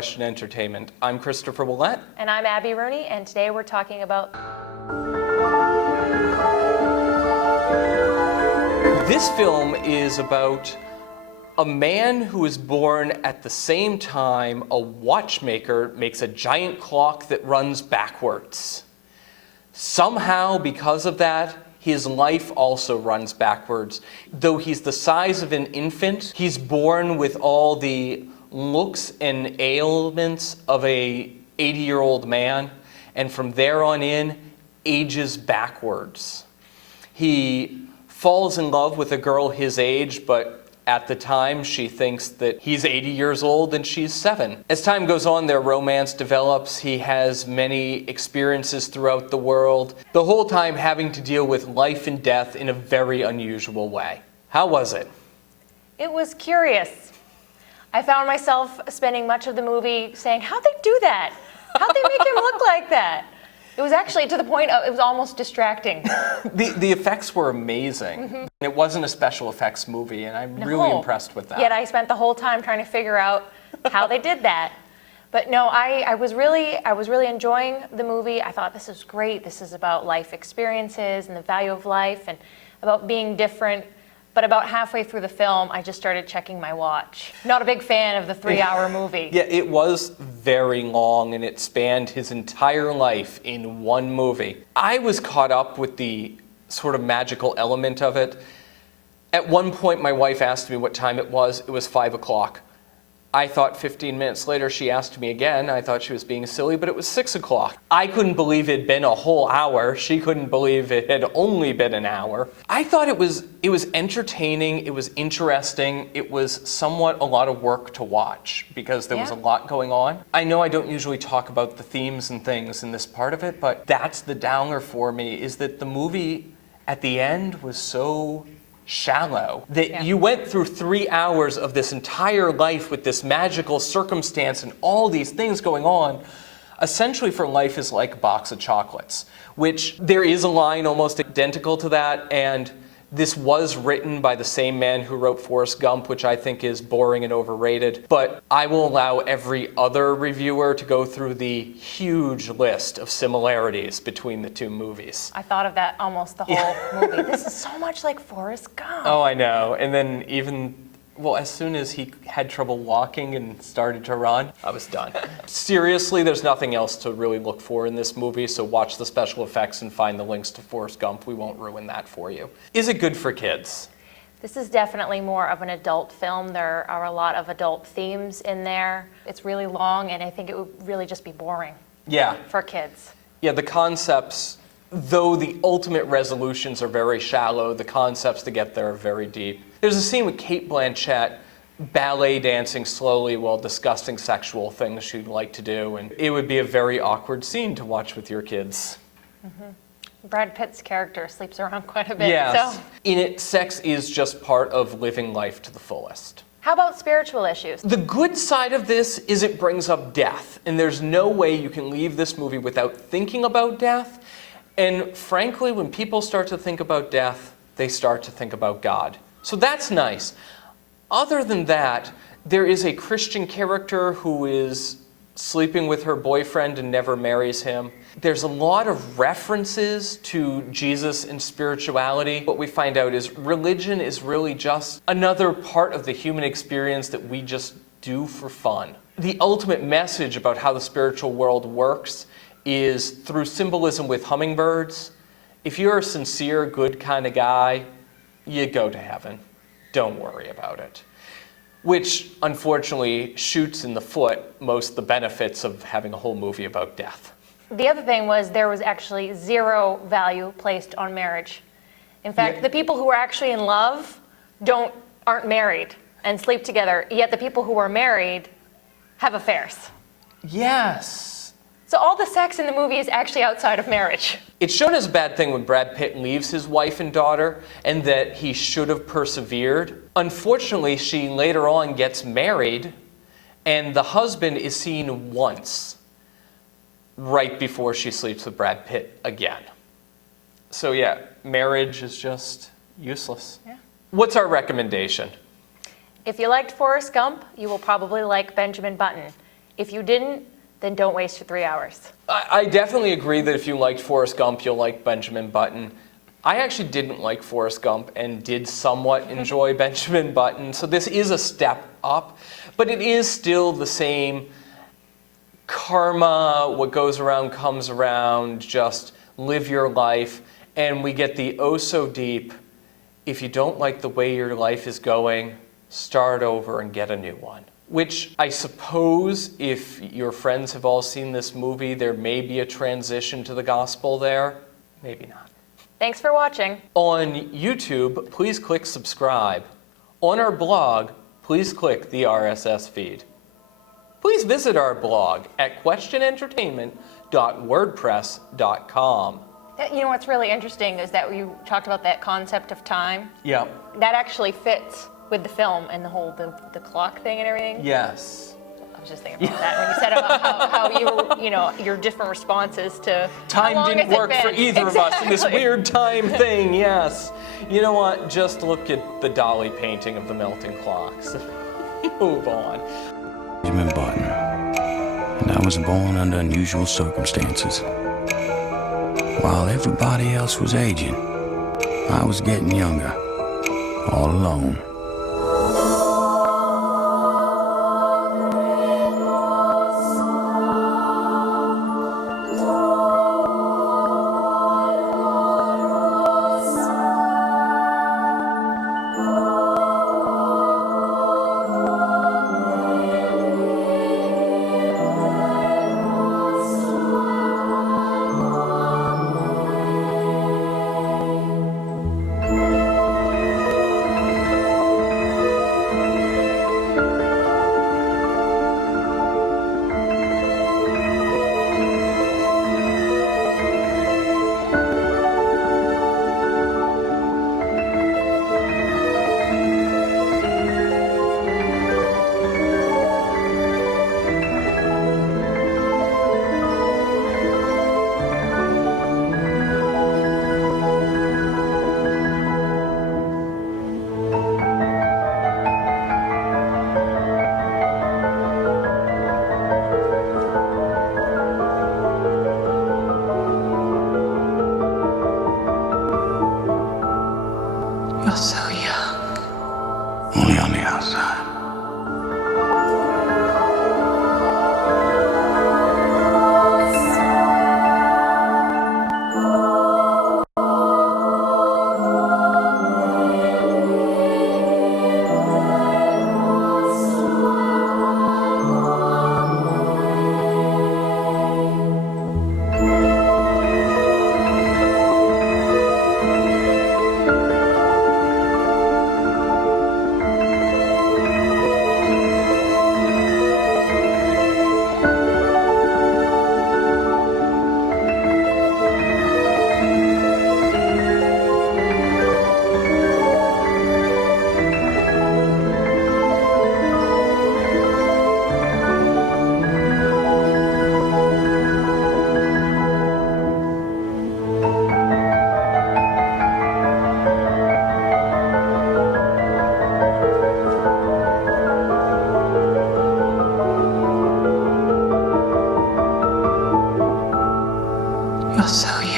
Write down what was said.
Question Entertainment. I'm Christopher Willett. And I'm Abby Rooney, and today we're talking about... This film is about a man who is born at the same time a watchmaker makes a giant clock that runs backwards. Somehow, because of that, his life also runs backwards. Though he's the size of an infant, he's born with all the looks and ailments of a 80-year-old man, and from there on in, ages backwards. He falls in love with a girl his age, but at the time, she thinks that he's 80 years old and she's 7. As time goes on, their romance develops. He has many experiences throughout the world, the whole time having to deal with life and death in a very unusual way. How was it? It was curious. I found myself spending much of the movie saying, how'd they do that? How'd they make him look like that? It was actually to the point of, it was almost distracting. The effects were amazing. Mm-hmm. It wasn't a special effects movie, and I'm really impressed with that. Yet I spent the whole time trying to figure out how they did that. But no, I was really enjoying the movie. I thought, this is great. This is about life experiences and the value of life and about being different. But about halfway through the film, I just started checking my watch. Not a big fan of the 3-hour movie. Yeah, it was very long, and it spanned his entire life in one movie. I was caught up with the sort of magical element of it. At one point, my wife asked me what time it was. It was 5 o'clock. I thought 15 minutes later, she asked me again. I thought she was being silly, but it was 6 o'clock. I couldn't believe it had been a whole hour. She couldn't believe it had only been an hour. I thought it was entertaining, it was interesting, it was somewhat a lot of work to watch because there was a lot going on. I know I don't usually talk about the themes and things in this part of it, but that's the downer for me, is that the movie at the end was so shallow that you went through 3 hours of this entire life with this magical circumstance and all these things going on. Essentially, for life is like a box of chocolates, which there is a line almost identical to that, and this was written by the same man who wrote Forrest Gump, which I think is boring and overrated. But I will allow every other reviewer to go through the huge list of similarities between the two movies. I thought of that almost the whole movie. This is so much like Forrest Gump. Oh, I know. And then as soon as he had trouble walking and started to run, I was done. Seriously, there's nothing else to really look for in this movie, so watch the special effects and find the links to Forrest Gump. We won't ruin that for you. Is it good for kids? This is definitely more of an adult film. There are a lot of adult themes in there. It's really long, and I think it would really just be boring for kids. Yeah, the concepts, though the ultimate resolutions are very shallow, the concepts to get there are very deep. There's a scene with Cate Blanchett ballet dancing slowly while discussing sexual things she'd like to do, and it would be a very awkward scene to watch with your kids. Mm-hmm. Brad Pitt's character sleeps around quite a bit. Yes. So. In it, sex is just part of living life to the fullest. How about spiritual issues? The good side of this is it brings up death, and there's no way you can leave this movie without thinking about death. And frankly, when people start to think about death, they start to think about God. So that's nice. Other than that, there is a Christian character who is sleeping with her boyfriend and never marries him. There's a lot of references to Jesus and spirituality. What we find out is religion is really just another part of the human experience that we just do for fun. The ultimate message about how the spiritual world works is through symbolism with hummingbirds. If you're a sincere, good kind of guy, you go to heaven. Don't worry about it. Which, unfortunately, shoots in the foot most of the benefits of having a whole movie about death. The other thing was there was actually zero value placed on marriage. In fact, the people who are actually in love aren't married and sleep together, yet the people who are married have affairs. Yes. So all the sex in the movie is actually outside of marriage. It's shown as a bad thing when Brad Pitt leaves his wife and daughter, and that he should have persevered. Unfortunately, she later on gets married, and the husband is seen once, right before she sleeps with Brad Pitt again. So yeah, marriage is just useless. Yeah. What's our recommendation? If you liked Forrest Gump, you will probably like Benjamin Button. If you didn't, then don't waste your 3 hours. I definitely agree that if you liked Forrest Gump, you'll like Benjamin Button. I actually didn't like Forrest Gump and did somewhat enjoy Benjamin Button, so this is a step up, but it is still the same karma, what goes around comes around, just live your life, and we get the oh so deep, if you don't like the way your life is going, start over and get a new one. Which I suppose if your friends have all seen this movie, there may be a transition to the gospel there, maybe not. Thanks for watching. On YouTube, please click subscribe. On our blog, please click the RSS feed. Please visit our blog at questionentertainment.wordpress.com. You know what's really interesting is that you talked about that concept of time. Yeah. That actually fits with the film and the whole the clock thing and everything. Yes. I was just thinking about that when you said about how you know, your different responses to how Time long didn't has it work for been? either of us in this Exactly. weird time thing, yes. You know what? Just look at the Dali painting of the melting clocks. Move on. Benjamin Button, and I was born under unusual circumstances. While everybody else was aging, I was getting younger, all alone. You're so young. Only on the outside. You're so young.